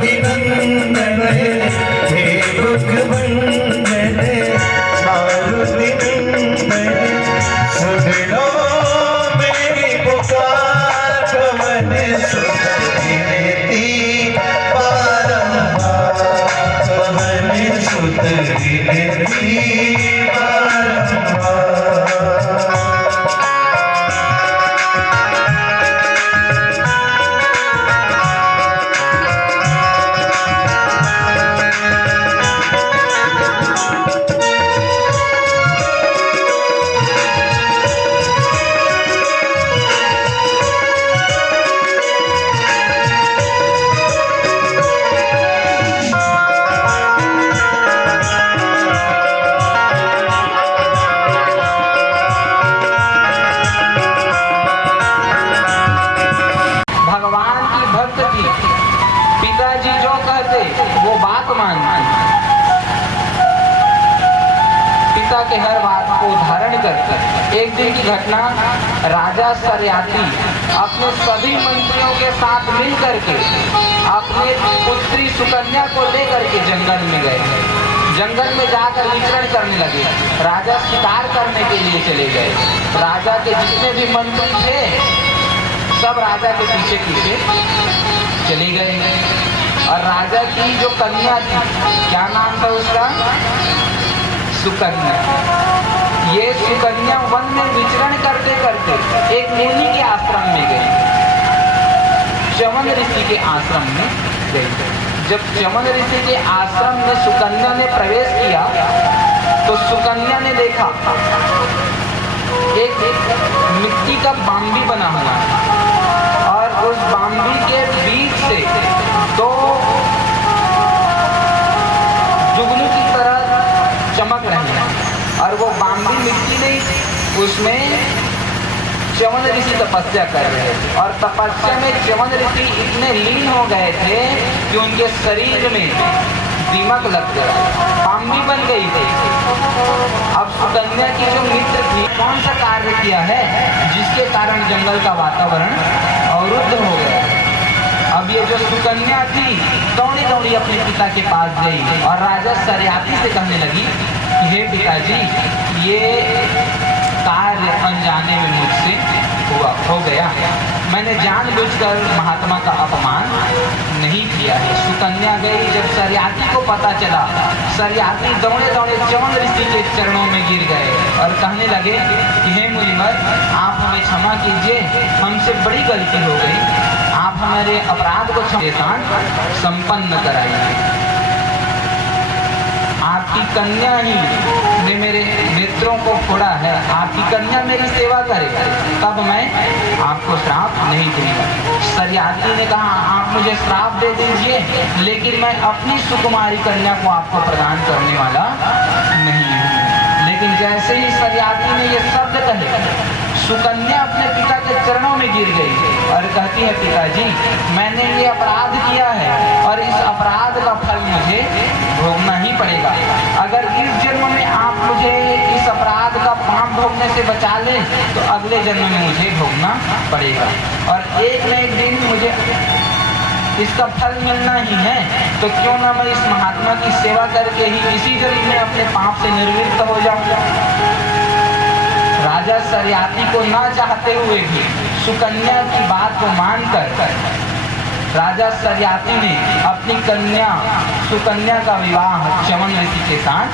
मारुति नंदन हे मुखमंडल मारुति नंदन सुन लो मेरी पुकार पवन सुत गिरती बारंबार पवन सुत गिरती बारंबार। पिताजी जो कहते वो बात मानते, पिता के हर बात को धारण करते। एक दिन की घटना, राजा सरियाती अपने सभी मंत्रियों के साथ मिलकर के अपने पुत्री सुकन्या को लेकर के जंगल में गए। जंगल में जाकर विचरण करने लगे। राजा शिकार करने के लिए चले गए। राजा के जितने भी मंत्री थे सब राजा के पीछे पीछे चली गए। और राजा की जो कन्या थी, क्या नाम था उसका? सुकन्या। ये सुकन्या वन में विचरण करते करते एक मुनि के आश्रम में गई, च्यवन ऋषि के आश्रम में गई। जब च्यवन ऋषि के आश्रम में सुकन्या ने प्रवेश किया तो सुकन्या ने देखा एक मिट्टी का बाम्बी बना हुआ और उस बाम्बी के बीच से दो जुगनू की तरह चमक रहे हैं। और वो बाम्बी मिट्टी नहीं, उसमें च्यवन ऋषि तपस्या कर रहे थे। और तपस्या में च्यवन ऋषि इतने लीन हो गए थे कि उनके शरीर में दीमक लग गया, बाम्बी बन गई थी। अब सुकन्या की जो मित्र थी, कौन सा कार्य किया है जिसके कारण जंगल का वातावरण अवरुद्ध हो गया। अब ये जो सुकन्या थी दौड़ी दौड़ी अपने पिता के पास गई और राजा सरियाती से कहने लगी कि हे पिताजी, ये कार्य अनजाने में मुझसे हो गया। मैंने जानबूझकर महात्मा का अपमान नहीं किया है। सुकन्या गई, जब सरियाती को पता चला, सरियाती दौड़े दौड़े च्यवन ऋषि के चरणों में गिर गए और कहने लगे कि हे मुनिवर, आप हमें क्षमा कीजिए, हमसे बड़ी गलती हो गई, आप हमारे अपराध को संपन्न कराइए। आपकी कन्या ही ने मेरे नेत्रों को फोड़ा है, आपकी कन्या मेरी सेवा करे तब मैं आपको श्राप नहीं दूंगा। सरियाती ने कहा, आप मुझे श्राप दे दीजिए, लेकिन मैं अपनी सुकुमारी कन्या को आपको प्रदान करने वाला नहीं हूँ। लेकिन जैसे ही सरियाती ने ये शब्द कहे, सुकन्या अपने पिता के चरणों में गिर गई और कहती है, पिताजी, मैंने ये अपराध किया है और इस अपराध का फल मुझे भोगना ही पड़ेगा। अगर इस जन्म में आप मुझे इस अपराध का पाप भोगने से बचा लें तो अगले जन्म में मुझे भोगना पड़ेगा, और एक न एक दिन मुझे इसका फल मिलना ही है। तो क्यों ना मैं इस महात्मा की सेवा करके ही इसी जन्म में अपने पाप से निर्वृत्त हो जाऊं। राजा सरियाती को ना चाहते हुए भी सुकन्या की बात को मानकर राजा सरियाती ने अपनी कन्या सुकन्या का विवाह च्यवन ऋषि के साथ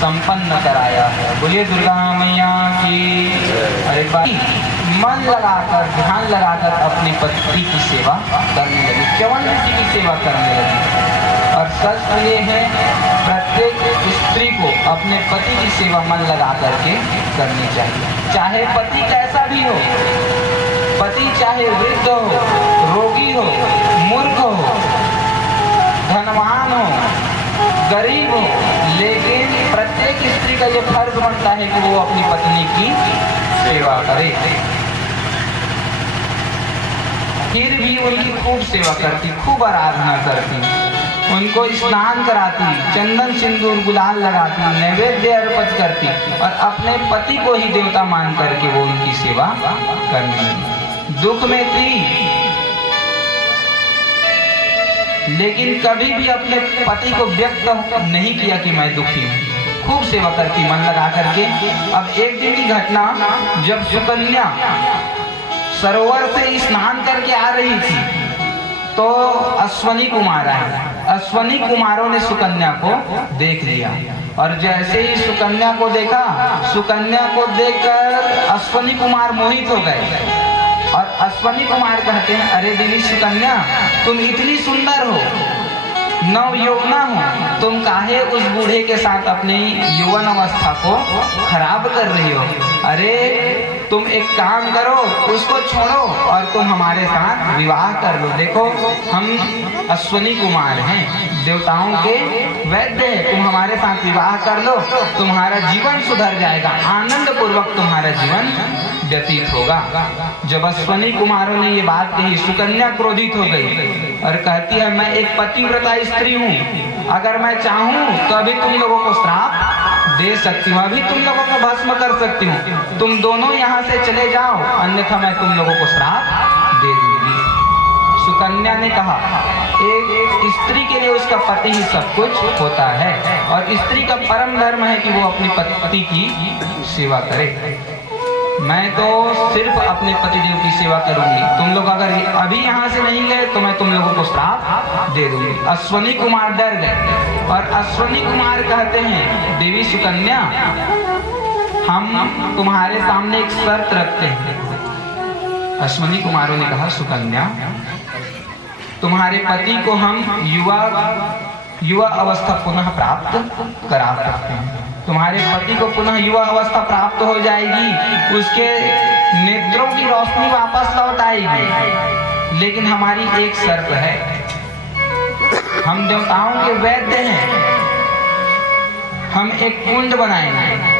संपन्न कराया है। बोलिए दुर्गा मैया की। अरे भाई, मन लगाकर ध्यान लगाकर अपने पति की सेवा करने लगी, च्यवन ऋषि की सेवा करने लगी। और सच ये है, प्रत्येक स्त्री को अपने पति की सेवा मन लगा करके करनी चाहिए, चाहे पति कैसा भी हो। पति चाहे वृद्ध हो, रोगी हो, मूर्ख हो, धनवान हो, गरीब हो, लेकिन प्रत्येक स्त्री का ये फर्ज बनता है कि वो अपनी पत्नी की सेवा करे। फिर भी उनकी खूब सेवा करती, खूब आराधना करती, उनको स्नान कराती, चंदन सिंदूर गुलाल लगाती, नैवेद्य अर्पित करती और अपने पति को ही देवता मान करके वो उनकी सेवा करने लगी। दुख में थी लेकिन कभी भी अपने पति को व्यक्त नहीं किया कि मैं दुखी हूँ। खूब सेवा करती मन लगा करके। अब एक दिन की घटना, जब सुकन्या सरोवर से स्नान करके आ रही थी तो अश्वनी कुमार आए। अश्वनी कुमारों ने सुकन्या को देख लिया और जैसे ही सुकन्या को देखा, सुकन्या को देखकर अश्वनी कुमार मोहित हो गए और अश्वनी कुमार कहते हैं, अरे देवी सुकन्या, तुम इतनी सुंदर हो, नव यौवना हो, तुम काहे उस बूढ़े के साथ अपनी यौवन अवस्था को खराब कर रही हो? अरे तुम एक काम करो, उसको छोड़ो और तुम हमारे साथ विवाह कर लो। देखो हम अश्वनी कुमार हैं, देवताओं के वैद्य हैं, तुम हमारे साथ विवाह कर लो, तुम्हारा जीवन सुधर जाएगा, आनंद पूर्वक तुम्हारा जीवन व्यतीत होगा। जब अश्वनी कुमारों ने ये बात कही, सुकन्या क्रोधित हो गई और कहती है, मैं एक पतिव्रता स्त्री हूँ, अगर मैं चाहूँ तो अभी तुम लोगों को श्राप दे सकती हूँ, अभी तुम लोगों को भस्म कर सकती हूँ, तुम दोनों यहाँ से चले जाओ, अन्यथा मैं तुम लोगों को श्राप दे दूंगी। सुकन्या ने कहा, एक स्त्री के लिए उसका पति ही सब कुछ होता है और स्त्री का परम धर्म है कि वो अपने पति की सेवा करे। मैं तो सिर्फ अपने पतिदेव की सेवा करूंगी, तुम लोग अगर अभी यहाँ से नहीं गए तो मैं तुम लोगों को श्राप दे दूंगी। अश्वनी कुमार डर गए और अश्वनी कुमार कहते हैं, देवी सुकन्या, हम तुम्हारे सामने एक शर्त रखते हैं। अश्वनी कुमारों ने कहा, सुकन्या, तुम्हारे पति को हम युवा अवस्था पुनः प्राप्त करा सकते हैं, तुम्हारे पति को पुनः युवा अवस्था प्राप्त हो जाएगी, उसके नेत्रों की रोशनी वापस लौट आएगी, लेकिन हमारी एक शर्त है, हम देवताओं के वैद्य हैं, हम एक कुंड बनाएंगे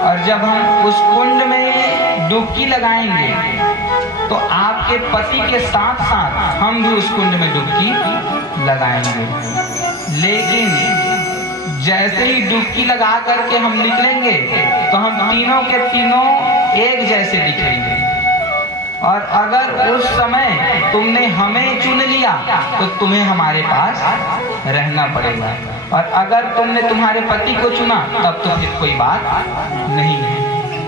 और जब हम उस कुंड में डुबकी लगाएंगे तो आपके पति के साथ साथ हम भी उस कुंड में डुबकी लगाएंगे, लेकिन जैसे ही डुबकी लगा करके हम निकलेंगे तो हम तीनों के तीनों एक जैसे दिखेंगे और अगर उस समय तुमने हमें चुन लिया तो तुम्हें हमारे पास रहना पड़ेगा और अगर तुमने तुम्हारे पति को चुना तब तो फिर कोई बात नहीं है।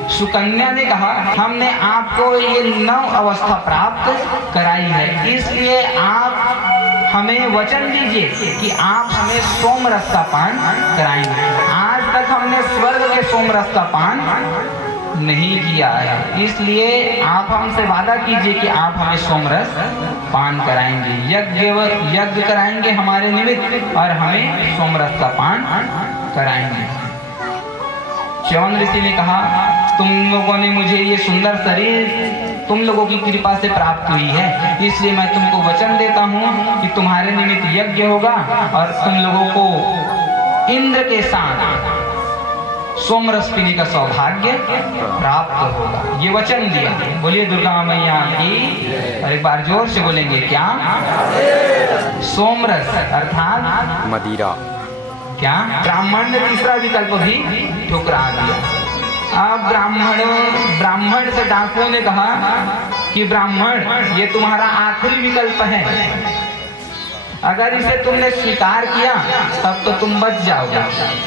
सुकन्या ने कहा, हमने आपको ये नव अवस्था प्राप्त कराई है, इसलिए आप हमें वचन दीजिए कि आप हमें सोम रस का पान कराएंगे। आज तक हमने स्वर्ग के सोम रस का पान नहीं किया है, इसलिए आप हमसे वादा कीजिए कि आप हमें सोम रस पान कराएंगे, यज्ञ कराएंगे हमारे निमित्त और हमें सोम रस का पान कराएंगे। च्यवन ऋषि ने कहा, तुम लोगों ने मुझे ये सुंदर शरीर तुम लोगों की कृपा से प्राप्त हुई है, इसलिए मैं तुमको वचन देता हूँ कि तुम्हारे निमित्त यज्ञ होगा और तुम लोगों को इंद्र के साथ सोमरस पीने का सौभाग्य प्राप्त होगा। ये वचन दिया। बोलिए दुर्गा मैया की। और एक बार जोर से बोलेंगे, क्या? सोमरस अर्थात मदिरा। क्या? ब्राह्मण ने तीसरा विकल्प भी ठुकरा दिया। अब ब्राह्मण से डाकुओं ने कहा कि ब्राह्मण, ये तुम्हारा आखिरी विकल्प है, अगर इसे तुमने स्वीकार किया तब तो तुम बच जाओगे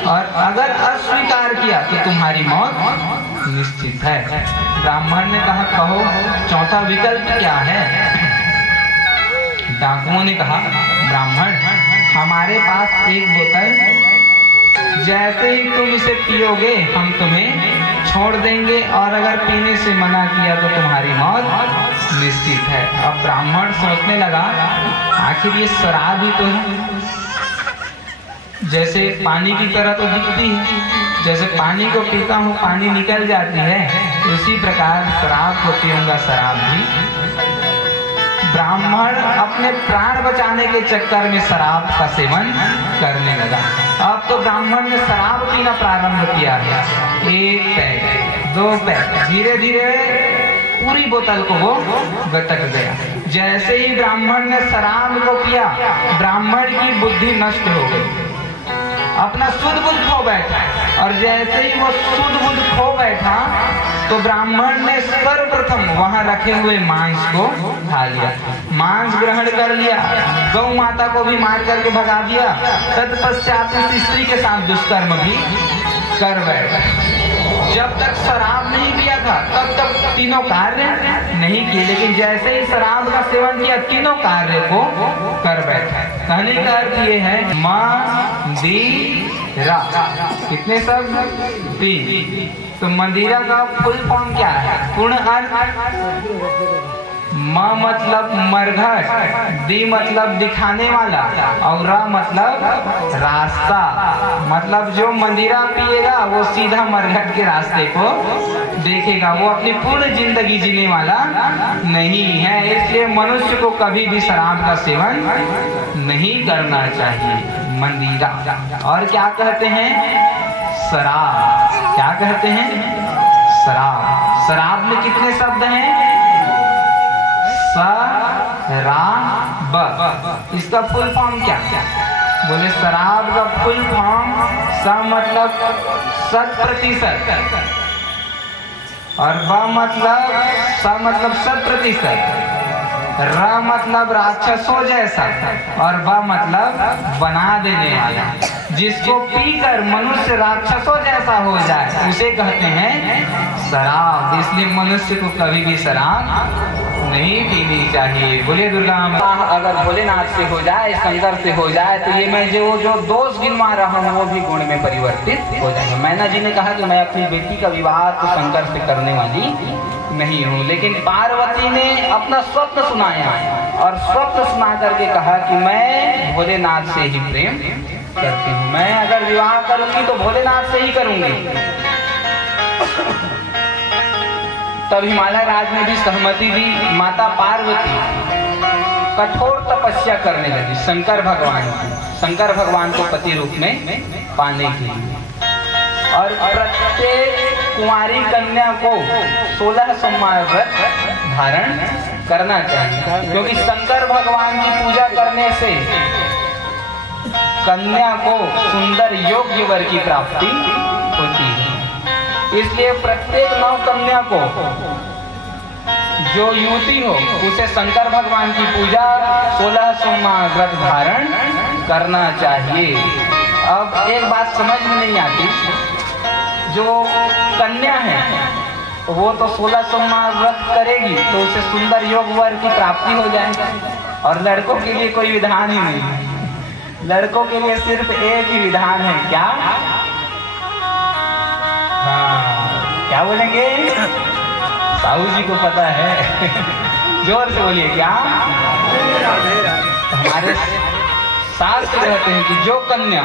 और अगर अस्वीकार किया तो तुम्हारी मौत निश्चित है। ब्राह्मण ने कहा, कहो चौथा विकल्प क्या है? डाकुओं ने कहा, ब्राह्मण, हमारे पास एक बोतल, जैसे ही तुम इसे पियोगे हम तुम्हें छोड़ देंगे और अगर पीने से मना किया तो तुम्हारी मौत निश्चित है। अब ब्राह्मण सोचने लगा, आखिर ये शराब ही तो है, जैसे पानी की तरह तो दिखती है, जैसे पानी को पीता हूँ पानी निकल जाती है, उसी प्रकार शराब को पीऊंगा शराब भी। ब्राह्मण अपने प्राण बचाने के चक्कर में शराब का सेवन करने लगा। अब तो ब्राह्मण ने शराब पीना प्रारंभ किया है, 1 पैक 2 पैक, धीरे धीरे पूरी बोतल को वो गटक गया। जैसे ही ब्राह्मण ने शराब को पिया, ब्राह्मण की बुद्धि नष्ट हो गई, अपना शुद्ध बुद्ध खो बैठा और जैसे ही वो शुद्ध बुद्ध खो बैठा तो ब्राह्मण ने सर्वप्रथम वहां रखे हुए मांस को खा लिया। मांस ग्रहण कर लिया, गौ माता को भी मार करके भगा दिया, तत्पश्चात इस स्त्री के साथ दुष्कर्म भी कर बैठा। जब तक शराब नहीं पिया था तब तक तीनों कार्य नहीं किए, लेकिन जैसे ही शराब का सेवन किया तीनों कार्य को कर बैठा। कहने का अर्थ ये है मदिरा। कितने शब्द? 3। तो मंदिरा का फुल फॉर्म क्या है? पूर्ण अर्थ म मतलब मरघट, दी मतलब दिखाने वाला, और र मतलब रास्ता। मतलब जो मंदिरा पिएगा वो सीधा मरघट के रास्ते को देखेगा, वो अपनी पूर्ण जिंदगी जीने वाला नहीं है। इसलिए मनुष्य को कभी भी शराब का सेवन नहीं करना चाहिए। मंदिरा और क्या कहते हैं? शराब। क्या कहते हैं? शराब। शराब में कितने शब्द हैं? शराब। इसका फुल फॉर्म क्या? बोले शराब का फुल फॉर्म स मतलब 100%, और ब मतलब स मतलब 100%, र मतलब राक्षसों जैसा, और ब मतलब बना देने वाला। जिसको पीकर मनुष्य राक्षसों जैसा हो जाए उसे कहते हैं शराब। इसलिए मनुष्य को कभी भी शराब नहीं पीनी चाहिए। बोले दुर्गा माता। अगर भोलेनाथ से हो जाए, शंकर से हो जाए, तो ये मैं जो दोष गिनवा रहा हूँ वो भी गुण में परिवर्तित हो जाएगा। मैना जी ने कहा कि मैं अपनी बेटी का विवाह तो शंकर से करने वाली नहीं हूँ, लेकिन पार्वती ने अपना स्वप्न सुनाया और स्वप्न सुना करके कहा कि मैं भोलेनाथ से ही प्रेम करती हूँ। मैं अगर विवाह करूंगी तो भोलेनाथ से ही करूंगी। तब हिमालय राज ने भी सहमति दी। माता पार्वती कठोर तपस्या करने लगी शंकर भगवान की, शंकर भगवान को पति रूप में पाने के लिए। और प्रत्येक कुंवारी कन्या को 16 सोमवार व्रत धारण करना चाहिए, क्योंकि शंकर भगवान की पूजा करने से कन्या को सुंदर योग्य वर की प्राप्ति होती है। इसलिए प्रत्येक नव कन्या को, जो युवती हो, उसे शंकर भगवान की पूजा 16 सोमवार व्रत धारण करना चाहिए। अब एक बात समझ में नहीं आती, जो कन्या है वो तो 16 सोमवार व्रत करेगी तो उसे सुंदर योग वर की प्राप्ति हो जाएगी, और लड़कों के लिए कोई विधान ही नहीं है। लड़कों के लिए सिर्फ एक ही विधान है। क्या? क्या बोलेंगे? साहू जी को पता है। जोर से बोलिए। क्या? हमारे शास्त्र कहते हैं कि जो कन्या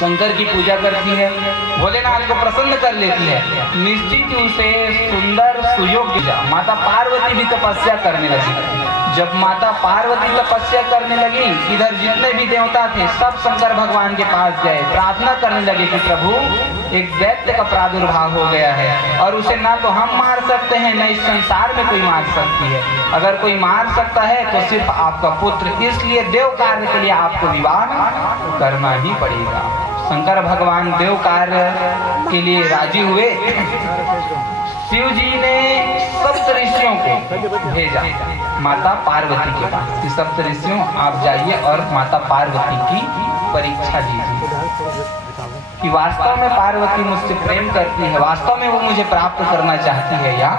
शंकर की पूजा करती है, भोलेनाथ को प्रसन्न कर लेती है, निश्चित उसे सुंदर सुयोग्य। माता पार्वती भी तपस्या करने लगी। जब माता पार्वती तपस्या करने लगी, इधर जितने भी देवता थे सब शंकर भगवान के पास गए, प्रार्थना करने लगे कि प्रभु एक दैत्य का प्रादुर्भाव हो गया है और उसे ना तो हम मार सकते हैं न इस संसार में कोई मार सकती है। अगर कोई मार सकता है तो सिर्फ आपका पुत्र, इसलिए देव कार्य के लिए आपको विवाह करना ही पड़ेगा। शंकर भगवान देव कार्य के लिए राजी हुए। शिव जी ने सप्त ऋषियों को भेजा माता पार्वती के पास कि सप्त ऋषियों आप जाइए और माता पार्वती की परीक्षा लीजिए कि वास्तव में पार्वती मुझसे प्रेम करती है, वास्तव में वो मुझे प्राप्त करना चाहती है या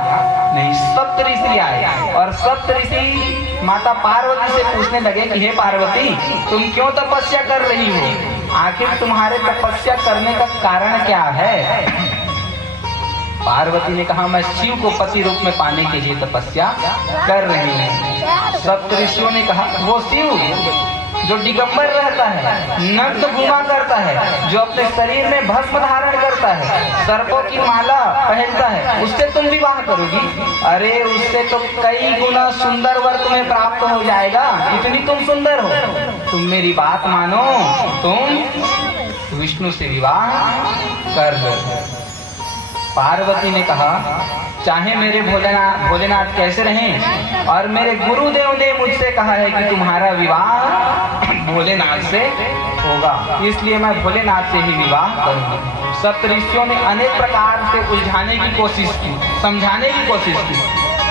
नहीं। सप्त ऋषि आए और सप्त ऋषि माता पार्वती से पूछने लगे कि हे पार्वती, तुम क्यों तपस्या कर रही हो? आखिर तुम्हारे तपस्या करने का कारण क्या है? पार्वती ने कहा, मैं शिव को पति रूप में पाने के लिए तपस्या कर रही हूँ। सप्त ऋषियों ने कहा, वो शिव जो दिगंबर रहता है, नग्न घुमा करता है, जो अपने शरीर में भस्म धारण करता है, सर्पों की माला पहनता है, उससे तुम विवाह करोगी? अरे उससे तो कई गुना सुंदर वर तुम्हें प्राप्त हो जाएगा, इतनी तुम सुंदर हो। तुम मेरी बात मानो, तुम विष्णु से विवाह कर दो। पार्वती ने कहा, चाहे मेरे भोलेनाथ कैसे रहें, और मेरे गुरुदेव ने मुझसे कहा है कि तुम्हारा विवाह भोलेनाथ से होगा, इसलिए मैं भोलेनाथ से ही विवाह करूंगी। सप्त ऋषियों ने अनेक प्रकार से उलझाने की कोशिश की, समझाने की कोशिश की,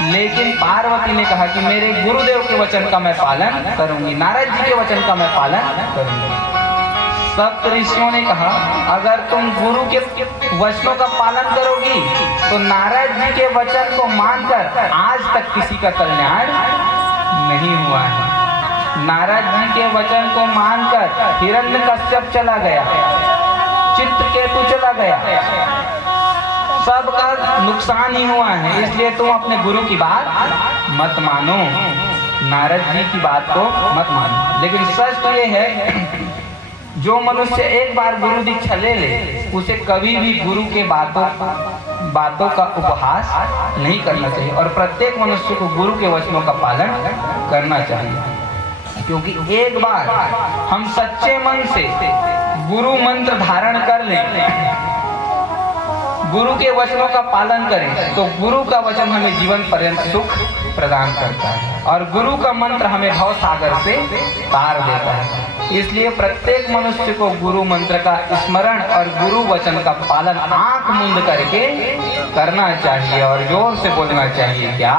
लेकिन पार्वती ने कहा कि मेरे गुरुदेव के वचन का मैं पालन करूंगी, नारद जी के वचन का मैं पालन करूंगी। सप्त ऋषियों ने कहा अगर तुम गुरु के वचनों का पालन करोगी तो नारद जी के वचन को मानकर आज तक किसी का कल्याण नहीं हुआ है। नारद जी के वचन को मानकर हिरण्यकश्यप चला गया, चित्रकेतु चला गया, सबका नुकसान ही हुआ है। इसलिए तुम अपने गुरु की बात मत मानो, नारद जी की बात को मत मानो। लेकिन सच तो ये है जो मनुष्य एक बार गुरु दीक्षा ले ले उसे कभी भी गुरु के बातों का उपहास नहीं करना चाहिए और प्रत्येक मनुष्य को गुरु के वचनों का पालन करना चाहिए। क्योंकि एक बार हम सच्चे मन से गुरु मंत्र धारण कर लें, गुरु के वचनों का पालन करें तो गुरु का वचन हमें जीवन पर्यंत सुख प्रदान करता है और गुरु का मंत्र हमें भव सागर से तार देता है। इसलिए प्रत्येक मनुष्य को गुरु मंत्र का स्मरण और गुरु वचन का पालन आंख मूंद करके करना चाहिए और जोर से बोलना चाहिए। क्या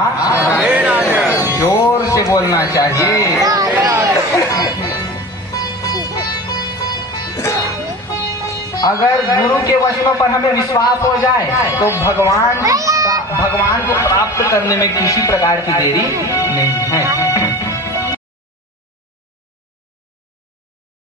जोर से बोलना चाहिए। अगर गुरु के वचनों पर हमें विश्वास हो जाए तो भगवान को प्राप्त करने में किसी प्रकार की देरी नहीं है।